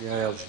derrière le genou.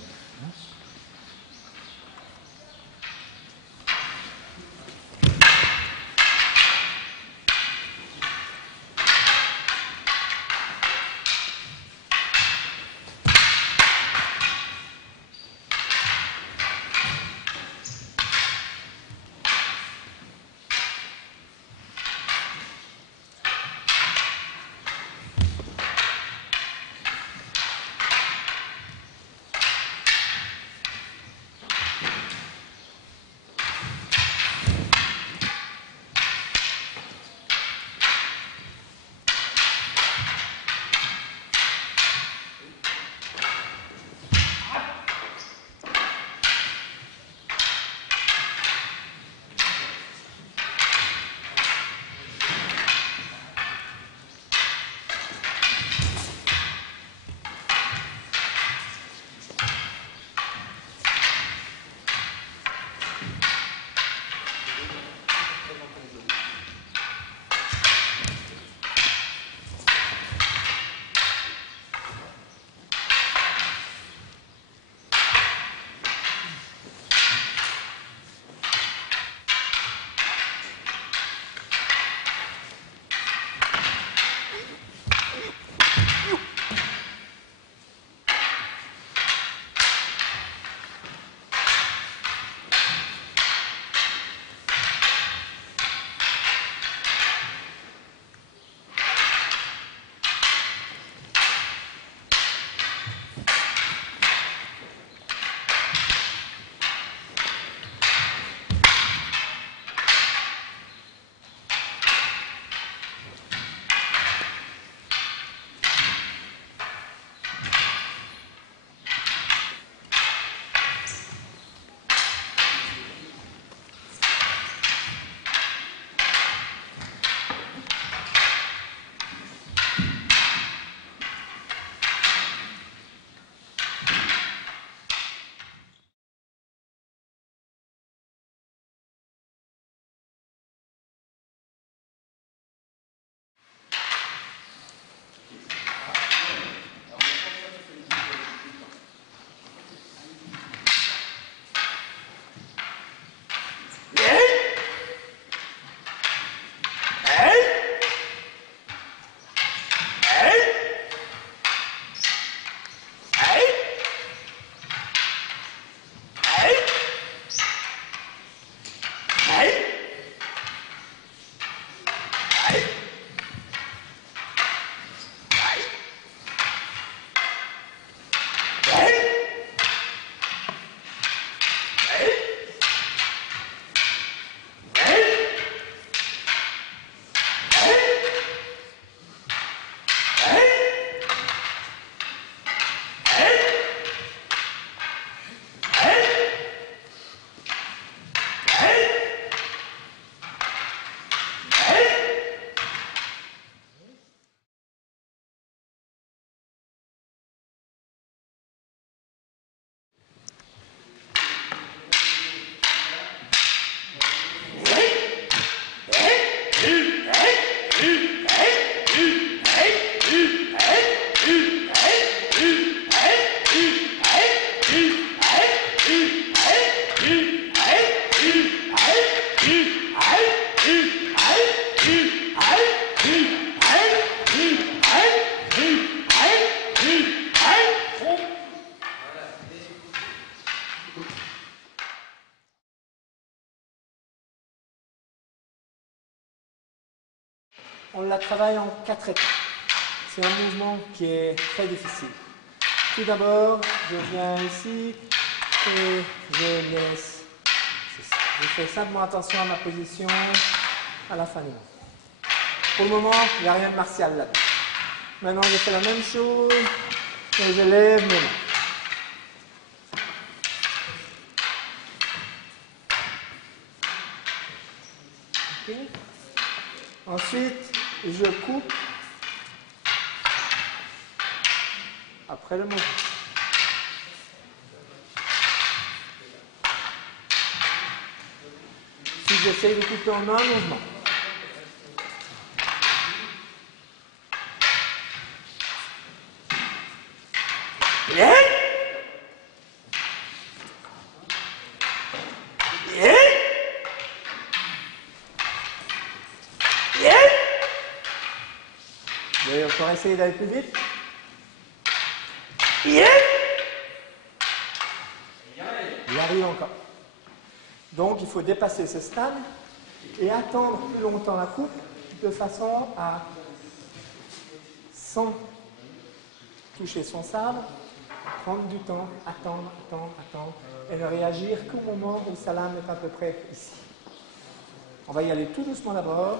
On la travaille en 4 étapes. C'est un mouvement qui est très difficile. Tout d'abord, je viens ici et je laisse. Je fais simplement attention à ma position à la fin du mouvement. Pour le moment, il n'y a rien de martial là-dedans. Maintenant, je fais la même chose et je lève mes mains. Okay. Ensuite, je coupe après le mouvement. Si j'essaie de couper en un mouvement. Encore essayer d'aller plus vite. Il arrive encore. Donc il faut dépasser ce stade et attendre plus longtemps la coupe de façon à, sans toucher son sabre, prendre du temps, attendre, et ne réagir qu'au moment où sa lame est à peu près ici. On va y aller tout doucement d'abord.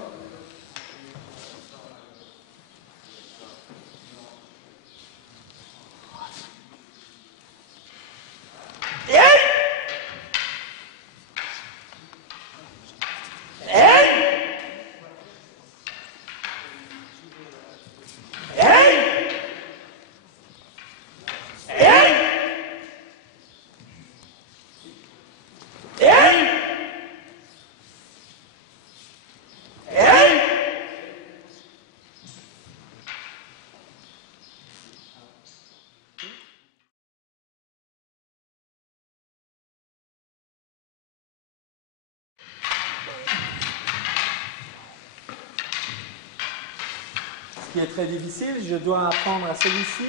Ce qui est très difficile, je dois apprendre à celui-ci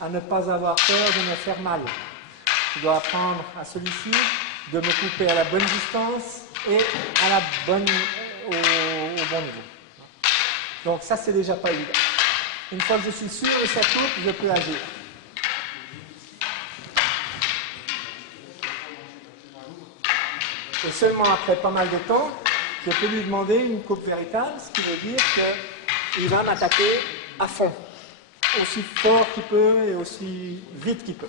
à ne pas avoir peur de me faire mal. Je dois apprendre à celui-ci de me couper à la bonne distance et à la bonne, au bon niveau. Donc ça, c'est déjà pas évident. Une fois que je suis sûr de sa coupe, je peux agir. Et seulement après pas mal de temps, je peux lui demander une coupe véritable, ce qui veut dire qu'il va m'attaquer à fond, aussi fort qu'il peut et aussi vite qu'il peut.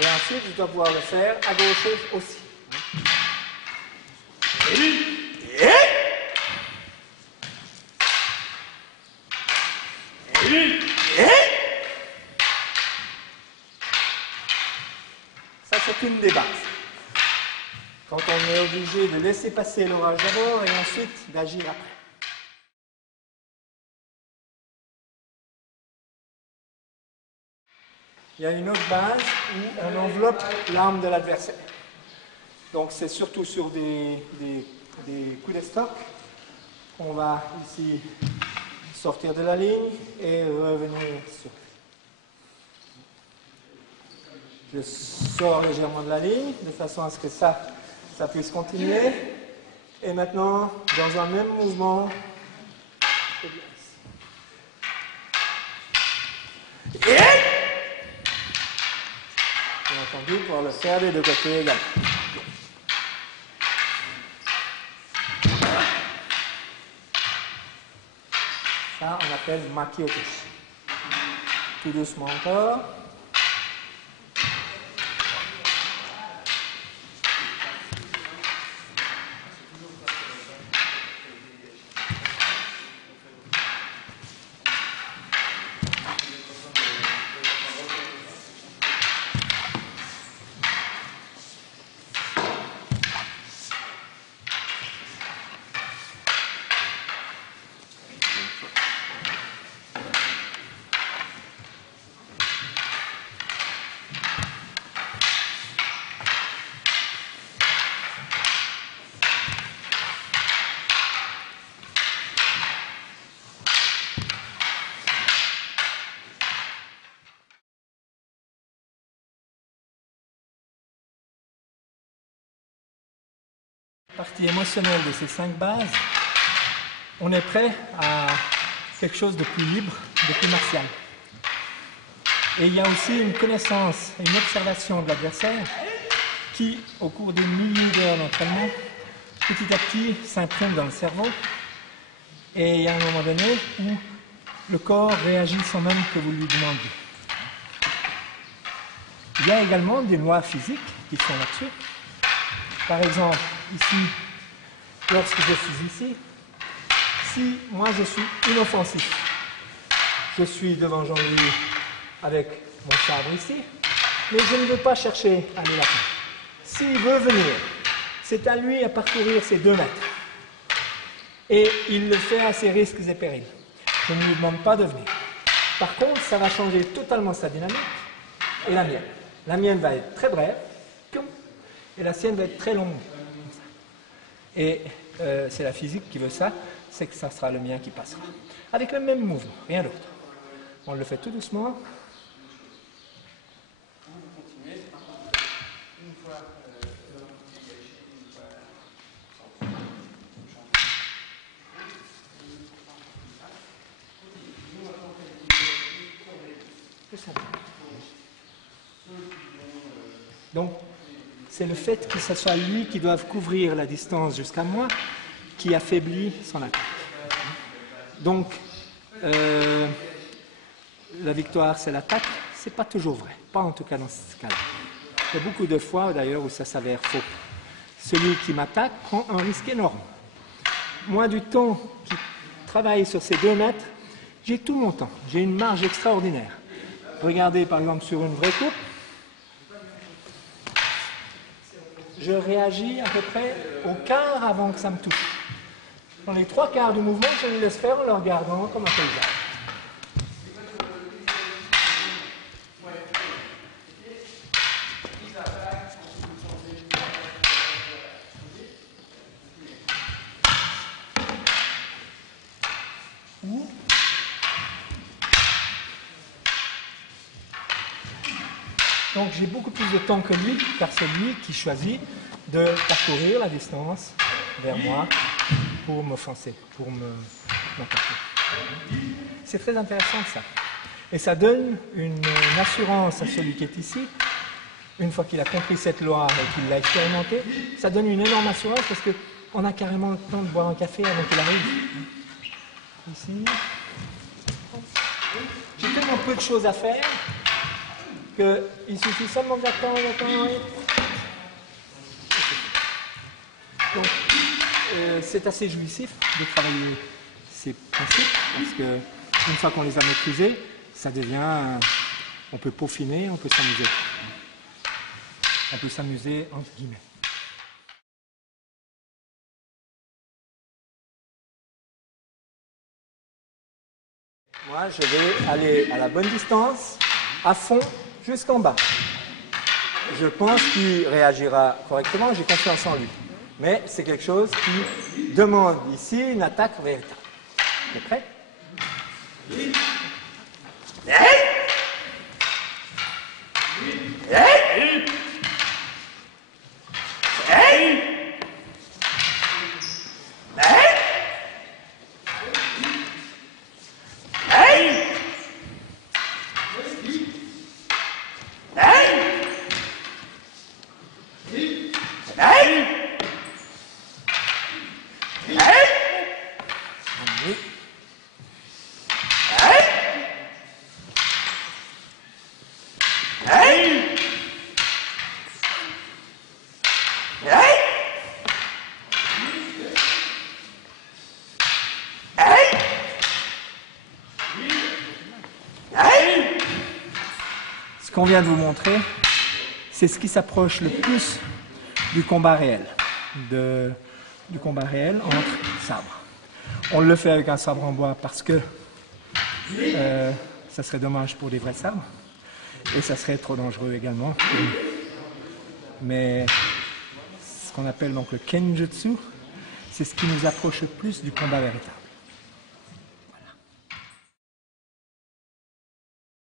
Et ensuite, je dois pouvoir le faire à gauche aussi. Ça, c'est une des bases. Quand on est obligé de laisser passer l'orage d'abord et ensuite d'agir après. Il y a une autre base où on enveloppe l'arme de l'adversaire. Donc c'est surtout sur des coups d'estoc qu'on va ici sortir de la ligne et revenir sur. Je sors légèrement de la ligne de façon à ce que ça puisse continuer. Et maintenant, dans un même mouvement, bien entendu, pour le faire des deux côtés également. Ça, on appelle maki otoshi. Tout doucement encore. Partie émotionnelle de ces 5 bases, on est prêt à quelque chose de plus libre, de plus martial. Et il y a aussi une connaissance, une observation de l'adversaire qui, au cours des milliers d'heures d'entraînement, petit à petit s'imprime dans le cerveau. Et il y a un moment donné où le corps réagit sans même que vous lui demandiez. Il y a également des lois physiques qui sont là-dessus. Par exemple, ici, lorsque je suis ici, si moi je suis inoffensif, je suis devant Jean-Louis avec mon sabre ici, mais je ne veux pas chercher à me l'attaquer. S'il veut venir, c'est à lui à parcourir ces 2 mètres. Et il le fait à ses risques et périls. Je ne lui demande pas de venir. Par contre, ça va changer totalement sa dynamique et la mienne. La mienne va être très brève, et la sienne va être très longue. Et c'est la physique qui veut ça, c'est que ça sera le mien qui passera. Avec le même mouvement, rien d'autre. On le fait tout doucement. Donc, c'est le fait que ce soit lui qui doive couvrir la distance jusqu'à moi qui affaiblit son attaque. Donc, la victoire, c'est l'attaque. C'est pas toujours vrai, pas en tout cas dans ce cas-là. Il y a beaucoup de fois d'ailleurs où ça s'avère faux. Celui qui m'attaque prend un risque énorme. Moi, du temps qui travaille sur ces 2 mètres, j'ai tout mon temps. J'ai une marge extraordinaire. Regardez par exemple sur une vraie coupe. Je réagis à peu près au quart avant que ça me touche. Dans les 3/4 du mouvement, je le laisse faire en le regardant comme un paysage. Donc j'ai beaucoup plus de temps que lui, car c'est lui qui choisit de parcourir la distance vers moi pour m'offenser, pour m'attaquer. C'est très intéressant ça. Et ça donne une assurance à celui qui est ici. Une fois qu'il a compris cette loi et qu'il l'a expérimenté, ça donne une énorme assurance parce qu'on a carrément le temps de boire un café avant qu'il arrive. Ici. J'ai tellement peu de choses à faire qu'il suffit seulement d'attendre. Donc, c'est assez jouissif de travailler ces principes parce qu'une fois qu'on les a maîtrisés, ça devient. On peut peaufiner, on peut s'amuser. On peut s'amuser entre guillemets. Moi, je vais aller à la bonne distance, à fond, jusqu'en bas. Je pense qu'il réagira correctement, j'ai confiance en lui. Mais c'est quelque chose qui demande ici une attaque véritable. T'es prêt? Ce qu'on vient de vous montrer, c'est ce qui s'approche le plus du combat réel, entre sabres. On le fait avec un sabre en bois parce que ça serait dommage pour des vrais sabres et ça serait trop dangereux également. Mais ce qu'on appelle donc le kenjutsu, c'est ce qui nous approche le plus du combat véritable.